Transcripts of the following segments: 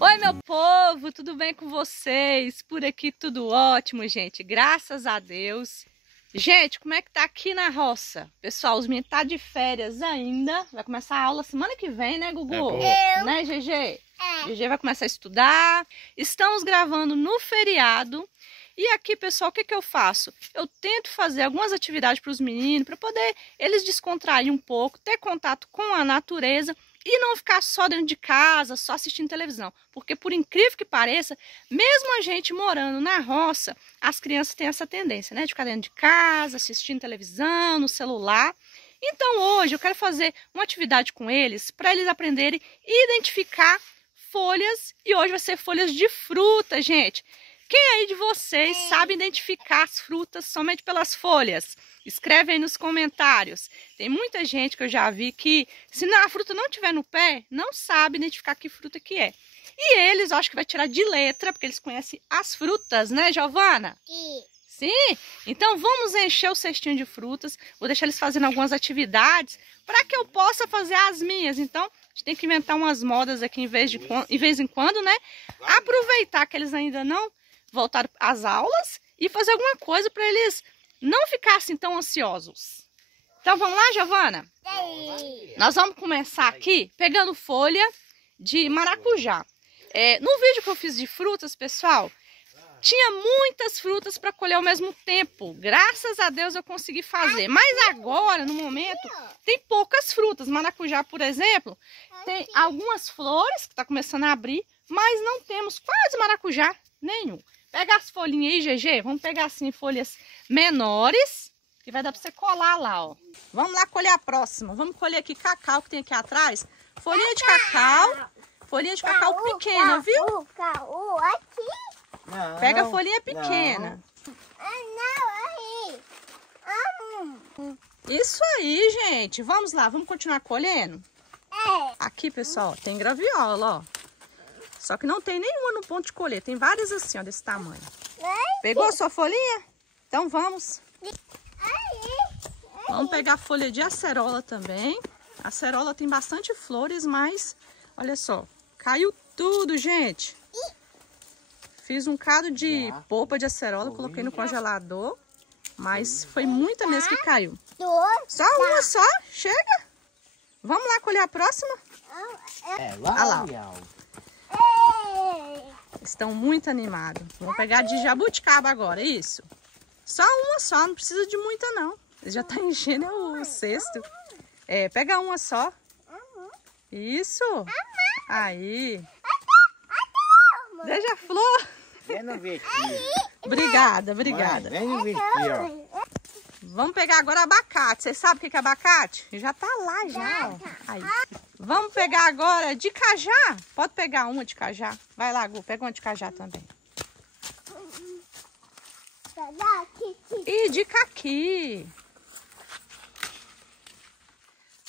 Oi, meu povo, tudo bem com vocês? Por aqui tudo ótimo, gente, graças a Deus. Gente, como é que tá aqui na roça? Pessoal, os meninos tá de férias ainda, vai começar a aula semana que vem, né, Gugu? Né, GG? GG vai começar a estudar. Estamos gravando no feriado. E aqui, pessoal, o que eu faço? Eu tento fazer algumas atividades para os meninos, para poder eles descontrair um pouco, ter contato com a natureza e não ficar só dentro de casa, só assistindo televisão. Porque, por incrível que pareça, mesmo a gente morando na roça, as crianças têm essa tendência, né? De ficar dentro de casa, assistindo televisão, no celular. Então, hoje, eu quero fazer uma atividade com eles, para eles aprenderem a identificar folhas. E hoje vai ser folhas de fruta, gente. Quem aí de vocês sabe identificar as frutas somente pelas folhas? Escreve aí nos comentários. Tem muita gente que eu já vi que, se a fruta não estiver no pé, não sabe identificar que fruta que é. E eles, eu acho que vai tirar de letra, porque eles conhecem as frutas, né, Giovana? Sim. Sim? Então vamos encher o cestinho de frutas. Vou deixar eles fazendo algumas atividades para que eu possa fazer as minhas. Então, a gente tem que inventar umas modas aqui em vez em quando, né? Aproveitar que eles ainda não voltaram às aulas e fazer alguma coisa para eles não ficassem tão ansiosos. Então vamos lá, Giovana? Nós vamos começar aqui pegando folha de maracujá. No vídeo que eu fiz de frutas, pessoal, tinha muitas frutas para colher ao mesmo tempo. Graças a Deus eu consegui fazer. Mas agora, no momento, tem poucas frutas. Maracujá, por exemplo, tem algumas flores que está começando a abrir, mas não temos quase maracujá nenhum. Pega as folhinhas aí, GG. Vamos pegar assim folhas menores, que vai dar para você colar lá, ó. Vamos lá colher a próxima. Vamos colher aqui cacau que tem aqui atrás. Folhinha de cacau. Folhinha de cacau pequena, viu? Aqui. Não, pega a folhinha pequena. Isso aí, gente. Vamos lá, vamos continuar colhendo? Aqui, pessoal, tem graviola, ó. Só que não tem nenhuma no ponto de colher. Tem várias assim, ó, desse tamanho. Pegou a sua folhinha? Então vamos. Vamos pegar a folha de acerola também. A acerola tem bastante flores, mas olha só. Caiu tudo, gente. Fiz um cado de polpa de acerola, coloquei no congelador. Mas foi muita mesmo que caiu. Só uma só? Chega? Vamos lá colher a próxima? Olha lá. Estão muito animados. Vamos pegar de jabuticaba agora, isso. Só uma só, não precisa de muita não. Já tá enchendo o cesto. Pega uma só. Isso. Aí. Deixa a flor. Vem no vestir. Obrigada. Vem no vestir, ó. Vamos pegar agora abacate. Vocês sabem o que é abacate? Já tá lá, já. Ó. Aí. Vamos pegar agora de cajá. Pode pegar uma de cajá. Vai lá, Gu. Pega uma de cajá também. E de caqui.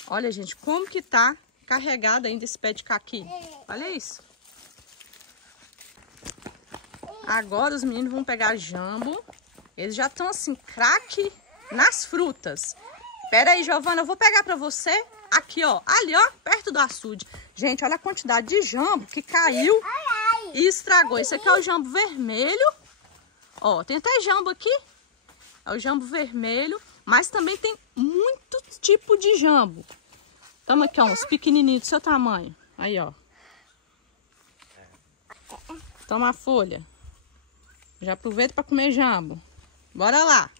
Olha, gente, como que tá carregado ainda esse pé de caqui. Olha isso. Agora os meninos vão pegar jambo. Eles já estão assim, craque nas frutas. Pera aí, Giovana, eu vou pegar pra você. Aqui, ó. Ali, ó, perto do açude. Gente, olha a quantidade de jambo que caiu e estragou. Esse aqui é o jambo vermelho. Ó, tem até jambo aqui. É o jambo vermelho. Mas também tem muito tipo de jambo. Toma aqui, ó, uns pequenininhos do seu tamanho. Aí, ó. Toma a folha. Já aproveita para comer jambo. Bora lá.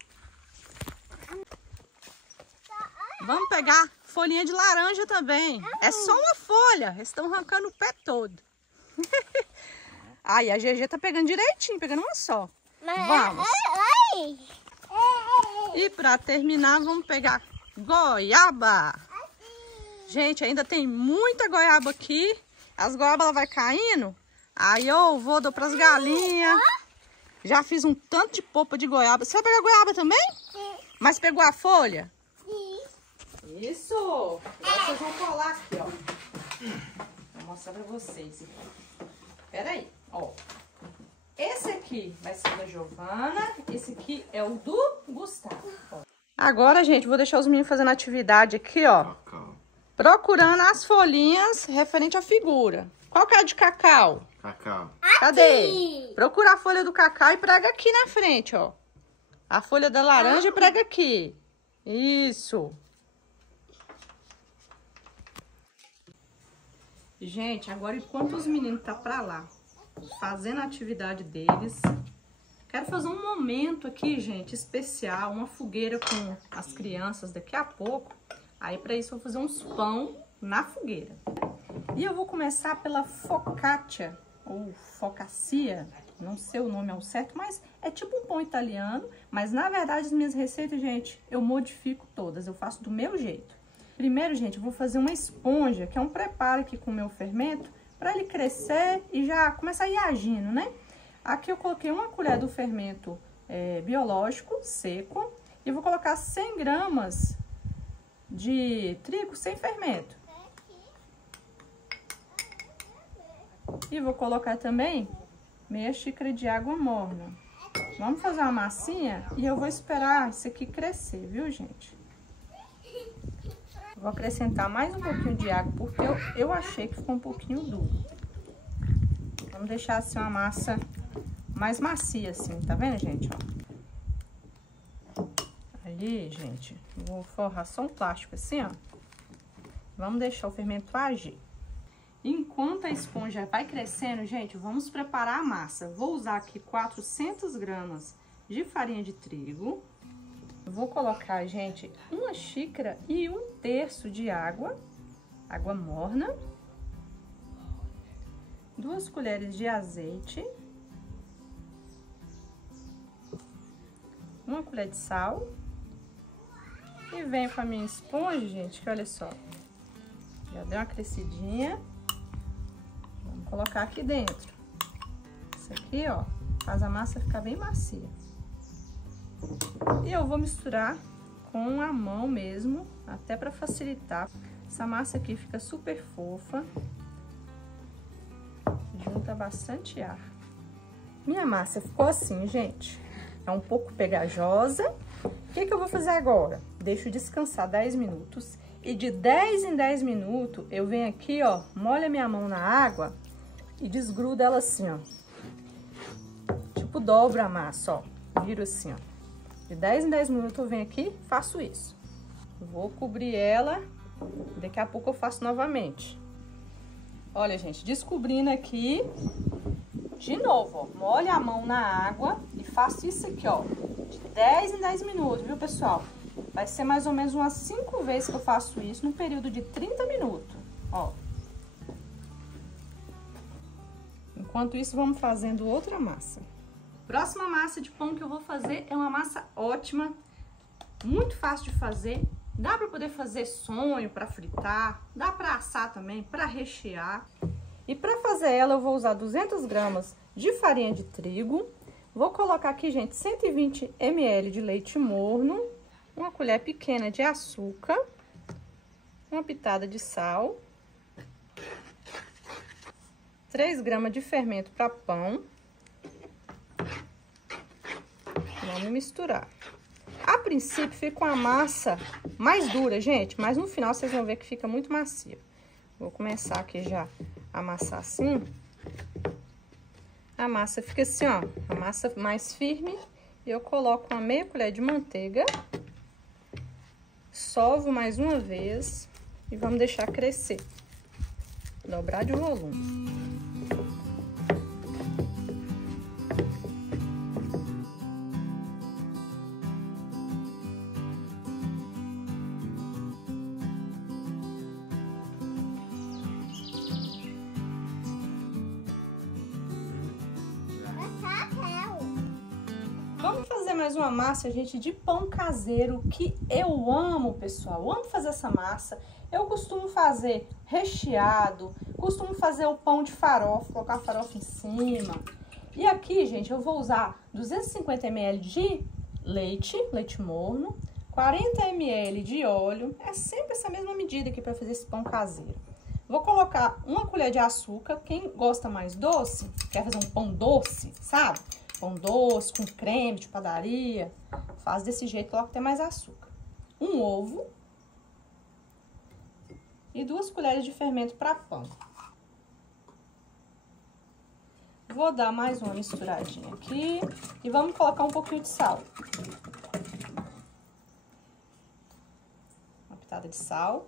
Vamos pegar folhinha de laranja também. É só uma folha. Eles estão arrancando o pé todo. Aí, a GG tá pegando direitinho, pegando uma só. Vamos. E para terminar, vamos pegar goiaba. Gente, ainda tem muita goiaba aqui. As goiabas ela vai caindo. Aí eu dou para as galinhas. Já fiz um tanto de polpa de goiaba. Você vai pegar goiaba também? Sim. Mas pegou a folha? Sim. Isso. Agora vocês vão colar aqui, ó. Vou mostrar para vocês. Pera aí, ó. Esse aqui vai ser da Giovana. Esse aqui é o do Gustavo. Ó. Agora, gente, vou deixar os meninos fazendo atividade aqui, ó. Procurando as folhinhas referente à figura. Qual que é a de cacau? Cacau. Cadê? Procura a folha do cacau e prega aqui na frente, ó. A folha da laranja prega aqui. Isso. Gente, agora enquanto os meninos tá pra lá, fazendo a atividade deles, quero fazer um momento aqui, gente, especial, uma fogueira com as crianças daqui a pouco. Aí, pra isso, eu vou fazer uns pão na fogueira. E eu vou começar pela focaccia, ou focaccia, não sei o nome ao certo, mas é tipo um pão italiano. Mas, na verdade, as minhas receitas, gente, eu modifico todas, eu faço do meu jeito. Primeiro, gente, eu vou fazer uma esponja, que é um preparo aqui com o meu fermento, para ele crescer e já começar a ir agindo, né? Aqui eu coloquei uma colher do fermento biológico, seco, e vou colocar 100 gramas de trigo sem fermento. E vou colocar também meia xícara de água morna. Vamos fazer uma massinha e eu vou esperar isso aqui crescer, viu, gente? Vou acrescentar mais um pouquinho de água, porque eu achei que ficou um pouquinho duro. Vamos deixar assim uma massa mais macia, assim, tá vendo, gente? Ó. Aí, gente, vou forrar só um plástico assim, ó. Vamos deixar o fermento agir. Enquanto a esponja vai crescendo, gente, vamos preparar a massa. Vou usar aqui 400 gramas de farinha de trigo. Vou colocar, gente, 1 xícara e 1/3 de água morna, 2 colheres de azeite, 1 colher de sal e venho com a minha esponja, gente, que olha só, já deu uma crescidinha. Vamos colocar aqui dentro. Isso aqui, ó, faz a massa ficar bem macia. E eu vou misturar com a mão mesmo, até para facilitar. Essa massa aqui fica super fofa. Junta bastante ar. Minha massa ficou assim, gente. É um pouco pegajosa. O que eu vou fazer agora? Deixo descansar 10 minutos. E de 10 em 10 minutos, eu venho aqui, ó, molho a minha mão na água e desgrudo ela assim, ó. Tipo, dobro a massa, ó. Viro assim, ó. De 10 em 10 minutos eu venho aqui e faço isso. Vou cobrir ela, daqui a pouco eu faço novamente. Olha, gente, descobrindo aqui, de novo, ó, molho a mão na água e faço isso aqui, ó, de 10 em 10 minutos, viu, pessoal? Vai ser mais ou menos umas 5 vezes que eu faço isso, num período de 30 minutos, ó. Enquanto isso, vamos fazendo outra massa. Próxima massa de pão que eu vou fazer é uma massa ótima, muito fácil de fazer. Dá para poder fazer sonho para fritar, dá para assar também, para rechear. E para fazer ela eu vou usar 200 gramas de farinha de trigo. Vou colocar aqui, gente, 120 ml de leite morno, uma colher pequena de açúcar, uma pitada de sal, 3 gramas de fermento para pão. Vamos misturar. A princípio fica uma massa mais dura, gente, mas no final vocês vão ver que fica muito macia. Vou começar aqui já a amassar assim. A massa fica assim, ó, a massa mais firme. Eu coloco uma meia colher de manteiga. Solvo mais uma vez e vamos deixar crescer. Dobrar de volume. Vamos fazer mais uma massa, gente, de pão caseiro, que eu amo, pessoal. Eu amo fazer essa massa. Eu costumo fazer recheado, costumo fazer o pão de farofa, colocar a farofa em cima. E aqui, gente, eu vou usar 250 ml de leite morno, 40 ml de óleo. É sempre essa mesma medida aqui para fazer esse pão caseiro. Vou colocar uma colher de açúcar. Quem gosta mais doce, quer fazer um pão doce, sabe? Pão doce, com creme de padaria, faz desse jeito, coloca até mais açúcar. Um ovo e 2 colheres de fermento para pão. Vou dar mais uma misturadinha aqui e vamos colocar um pouquinho de sal. Uma pitada de sal.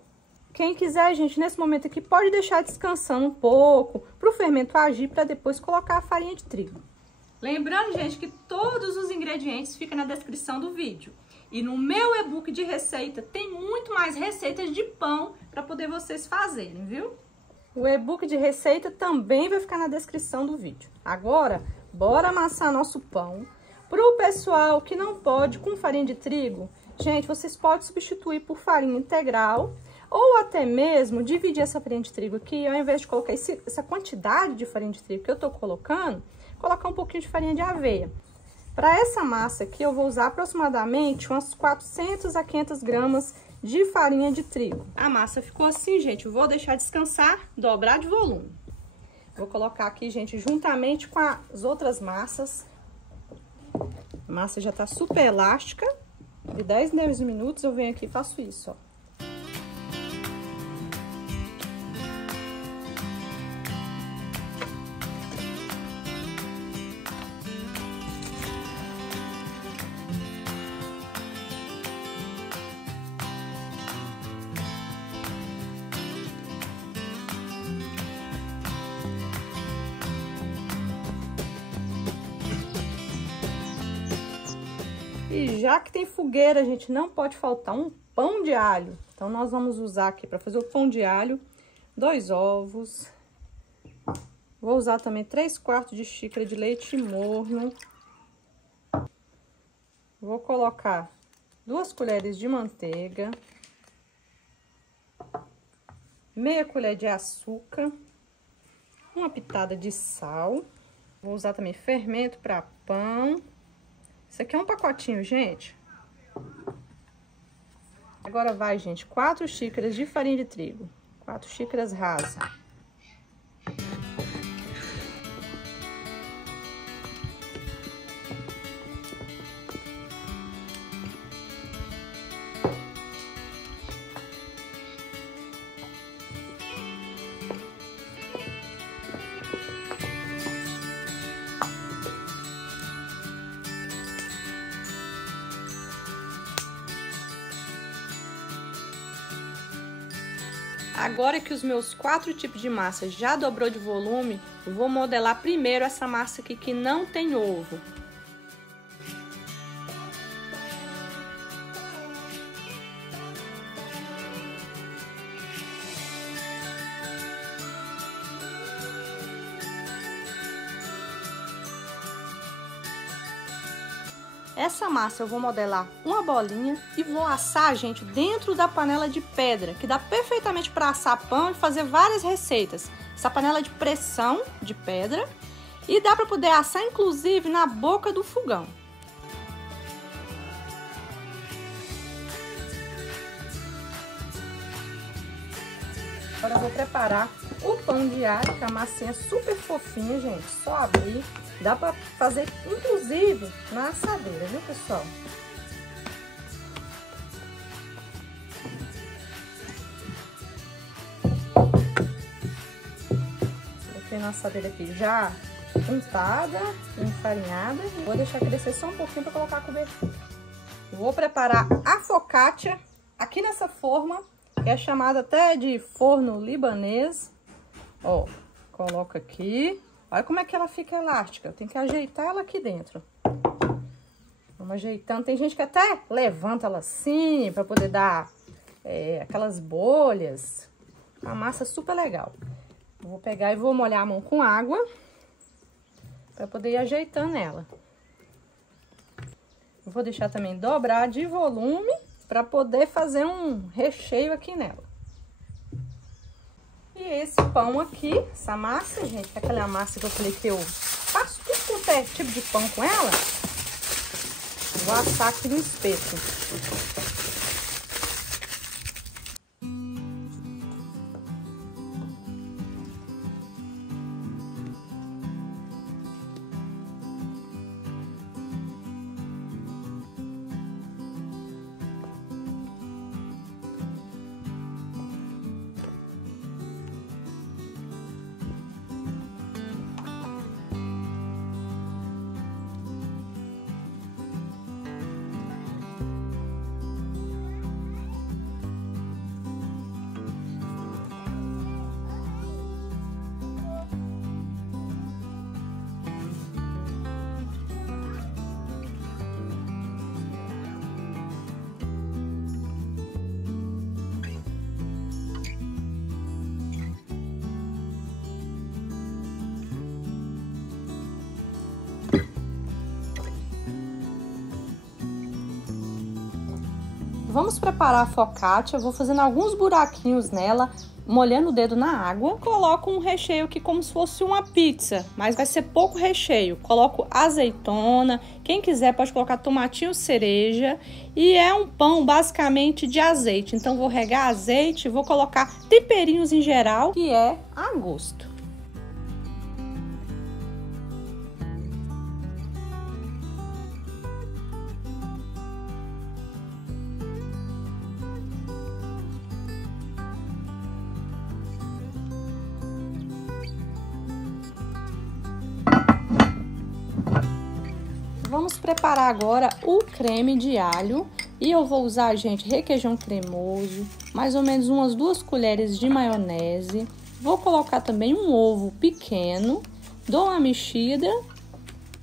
Quem quiser, gente, nesse momento aqui, pode deixar descansando um pouco para o fermento agir para depois colocar a farinha de trigo. Lembrando, gente, que todos os ingredientes ficam na descrição do vídeo. E no meu e-book de receita tem muito mais receitas de pão para poder vocês fazerem, viu? O e-book de receita também vai ficar na descrição do vídeo. Agora, bora amassar nosso pão. Para o pessoal que não pode com farinha de trigo, gente, vocês podem substituir por farinha integral ou até mesmo dividir essa farinha de trigo aqui, ao invés de colocar essa quantidade de farinha de trigo que eu tô colocando, colocar um pouquinho de farinha de aveia. Para essa massa aqui, eu vou usar aproximadamente umas 400 a 500 gramas de farinha de trigo. A massa ficou assim, gente. Eu vou deixar descansar, dobrar de volume. Vou colocar aqui, gente, juntamente com as outras massas. A massa já tá super elástica. De 10 em 10 minutos eu venho aqui e faço isso, ó. E já que tem fogueira, gente, não pode faltar um pão de alho. Então, nós vamos usar aqui para fazer o pão de alho, 2 ovos. Vou usar também 3/4 de xícara de leite morno. Vou colocar 2 colheres de manteiga. Meia colher de açúcar. Uma pitada de sal. Vou usar também fermento para pão. Isso aqui é um pacotinho, gente. Agora vai, gente, 4 xícaras de farinha de trigo. 4 xícaras rasas. Agora que os meus 4 tipos de massa já dobrou de volume, eu vou modelar primeiro essa massa aqui que não tem ovo. Essa massa eu vou modelar uma bolinha e vou assar, gente, dentro da panela de pedra, que dá perfeitamente para assar pão e fazer várias receitas. Essa panela de pressão de pedra e dá para poder assar, inclusive, na boca do fogão. Agora eu vou preparar o pão de alho, que é a massinha super fofinha, gente. Só abrir. Dá pra fazer, inclusive, na assadeira, viu, pessoal? Botei na assadeira aqui já untada, enfarinhada. Vou deixar crescer só um pouquinho pra colocar a cobertura. Vou preparar a focaccia aqui nessa forma, que é chamada até de forno libanês. Ó, coloco aqui. Olha como é que ela fica elástica. Tem que ajeitar ela aqui dentro. Vamos ajeitando. Tem gente que até levanta ela assim, para poder dar aquelas bolhas. A massa super legal. Vou pegar e vou molhar a mão com água, para poder ir ajeitando ela. Vou deixar também dobrar de volume, para poder fazer um recheio aqui nela. E esse pão aqui, essa massa, gente, que é aquela massa que eu falei que eu faço tudo quanto é tipo de pão com ela, vou assar aqui no espeto. vamos preparar a focaccia. Eu vou fazendo alguns buraquinhos nela, molhando o dedo na água. Coloco um recheio aqui como se fosse uma pizza, mas vai ser pouco recheio. Coloco azeitona, quem quiser pode colocar tomatinho cereja. E é um pão basicamente de azeite, então vou regar azeite, vou colocar temperinhos em geral, que é a gosto. Vamos preparar agora o creme de alho e eu vou usar, gente, requeijão cremoso, mais ou menos umas 2 colheres de maionese. Vou colocar também um ovo pequeno, dou uma mexida,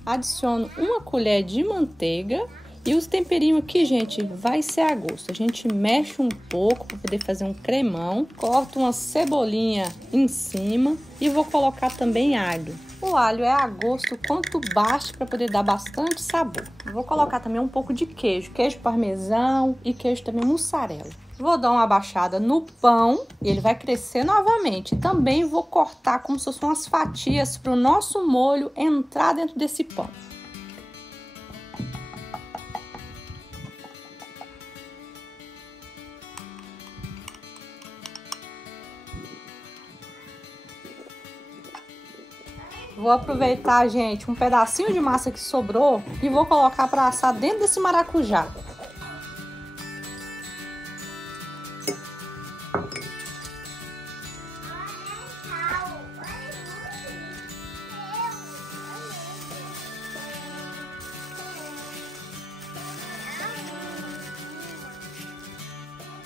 adiciono 1 colher de manteiga e os temperinhos aqui, gente, vai ser a gosto. A gente mexe um pouco para poder fazer um cremão, corto uma cebolinha em cima e vou colocar também alho. O alho é a gosto, quanto baste para poder dar bastante sabor. Vou colocar também um pouco de queijo parmesão e queijo também mussarela. Vou dar uma baixada no pão e ele vai crescer novamente. Também vou cortar como se fossem umas fatias para o nosso molho entrar dentro desse pão. Vou aproveitar, gente, um pedacinho de massa que sobrou e vou colocar para assar dentro desse maracujá.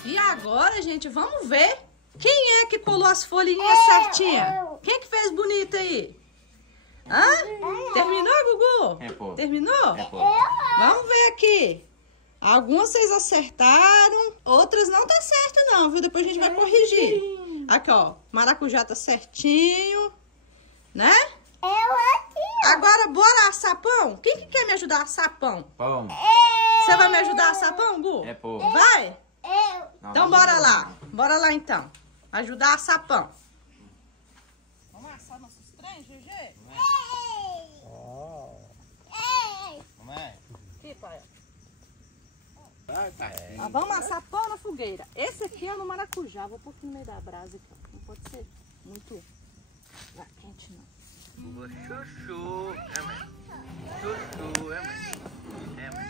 E agora, gente, vamos ver quem é que colou as folhinhas certinhas. Quem que fez bonito aí? Hã? Terminou, Gugu? É, pô. Terminou? É, pô. Vamos ver aqui. Algumas vocês acertaram, outras não tá certo não, viu? Depois a gente vai corrigir. Aqui, ó. Maracujá tá certinho, né? Agora, bora assar pão? Quem que quer me ajudar a assar pão? Pão. Você vai me ajudar a assar pão, Gu? É, pô. Vai? Não, Então não, bora não. lá. Bora lá então. Ajudar a assar pão. Vamos assar nossos trem, GG? Aqui, pai. Vamos assar pão na fogueira. Esse aqui é no maracujá. Vou pôr aqui no meio da brasa. Aqui, ó. Não pode ser muito quente, não. Chuchu. É, mãe. Chuchu. É, mãe. É, mãe.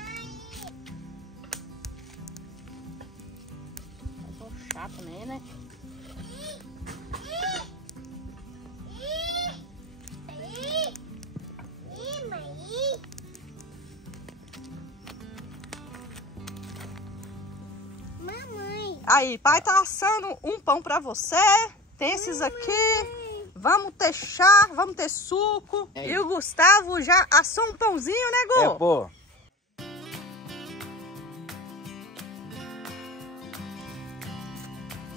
É tão chato, né? Aí, pai tá assando um pão pra você. Tem esses aqui. Vamos ter chá, vamos ter suco. É. E o Gustavo já assou um pãozinho, né, Gu? É, pô.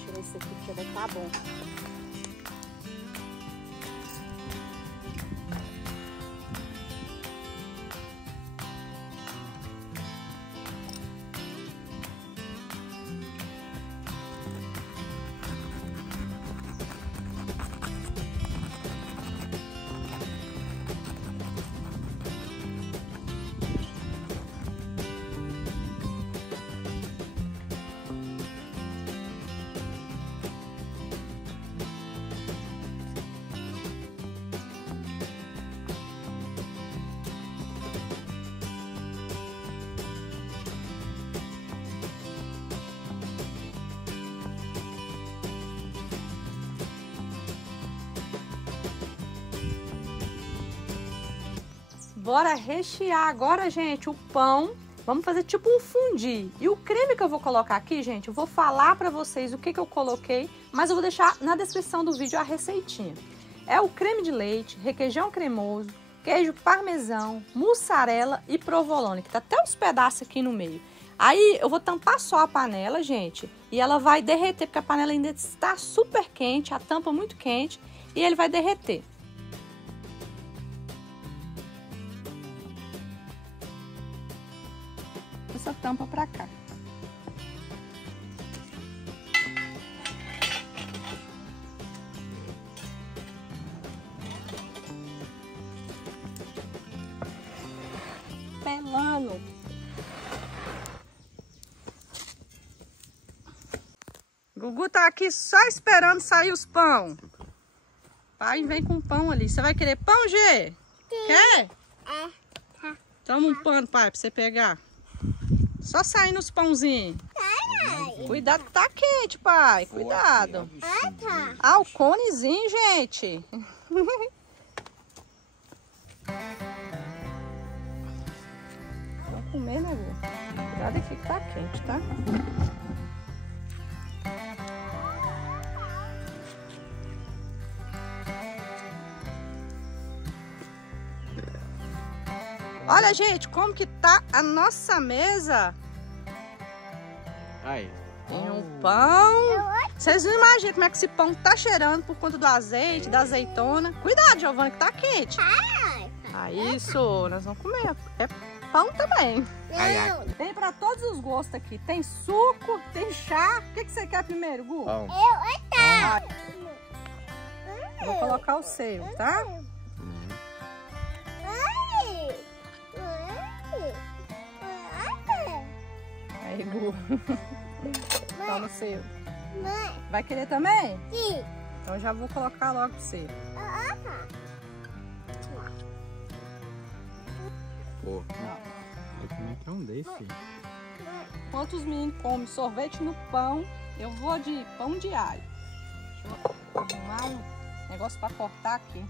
Tirar esse aqui que vai tá bom. Bora rechear agora, gente, o pão. Vamos fazer tipo um fundi. E o creme que eu vou colocar aqui, gente, eu vou falar pra vocês o que eu coloquei, mas eu vou deixar na descrição do vídeo a receitinha. É o creme de leite, requeijão cremoso, queijo parmesão, mussarela e provolone, que tá até uns pedaços aqui no meio. Aí eu vou tampar só a panela, gente, e ela vai derreter, porque a panela ainda está super quente, a tampa muito quente, e ele vai derreter. Essa tampa pra cá. pano. Gugu tá aqui só esperando sair os pão. Pai vem com pão ali. Você vai querer pão, Gê? Sim. Quer? É. Tá. Toma um pano, pai, pra você pegar. Só sair nos pãozinhos. Cuidado que tá quente, pai. Cuidado. Ah, o conezinho, gente. Vamos comer, né, Gu? Cuidado aqui que tá quente, tá? Olha, gente, como que tá a nossa mesa. Aí. Tem um pão. Vocês não imaginam como é que esse pão tá cheirando por conta do azeite, da azeitona. Cuidado, Giovana, que tá quente. Ah, isso. Nós vamos comer. É pão também. Tem pra todos os gostos aqui. Tem suco, tem chá. O que você quer primeiro, Gu? Pão. Vou colocar o seu, tá? Aí, Gu. Toma o seu. Vai querer também? Sim. Então eu já vou colocar logo pra você. Pô, como é que é um desse? Enquanto os meninos comem sorvete no pão, eu vou de pão de alho. Deixa eu arrumar um negócio pra cortar aqui.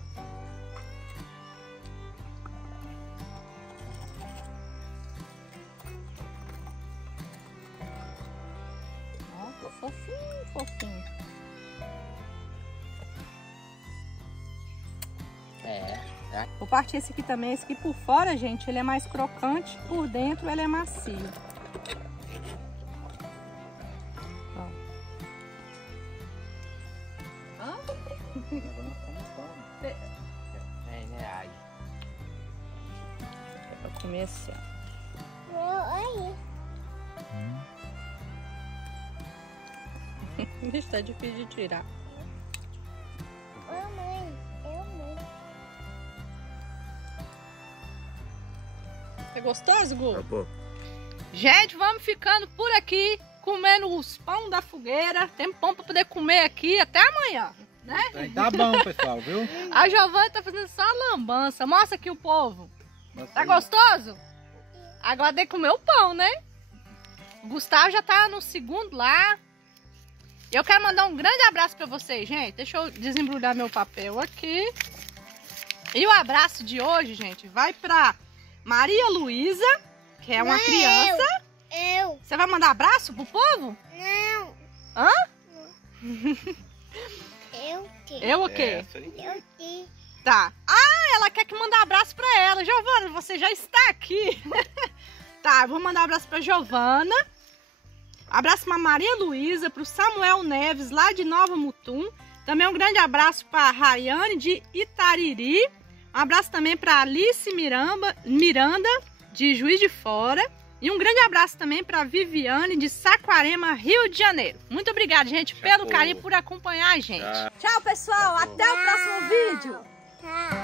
Fofinho, fofinho. Vou partir esse aqui também. Esse aqui por fora, gente, ele é mais crocante. Por dentro ele é macio. Ó. Pra comer assim, ó. Bicho, tá difícil de tirar. É gostoso, Gu? Tá bom. Gente, vamos ficando por aqui, comendo os pão da fogueira. Tem pão pra poder comer aqui até amanhã, né? Tá bom, pessoal, viu? A Giovana tá fazendo só lambança. Mostra aqui o povo. Tá gostoso? Agora tem que comer o pão, né? O Gustavo já tá no segundo lá. Eu quero mandar um grande abraço pra vocês, gente. Deixa eu desembrulhar meu papel aqui. E o abraço de hoje, gente, vai pra Maria Luísa, que é uma criança. Eu. Você vai mandar abraço pro povo? Não. Hã? Eu que. Eu o quê? Eu que. Tá. Ah, ela quer que mandar abraço pra ela. Giovana, você já está aqui. Tá, eu vou mandar um abraço pra Giovana. Abraço pra Maria Luísa, pro Samuel Neves, lá de Nova Mutum. Também um grande abraço pra Rayane, de Itariri. Um abraço também pra Alice Miranda, de Juiz de Fora. E um grande abraço também pra Viviane, de Saquarema, Rio de Janeiro. Muito obrigada, gente, pelo carinho, por acompanhar a gente. Tchau, pessoal. Até o próximo vídeo. Tá.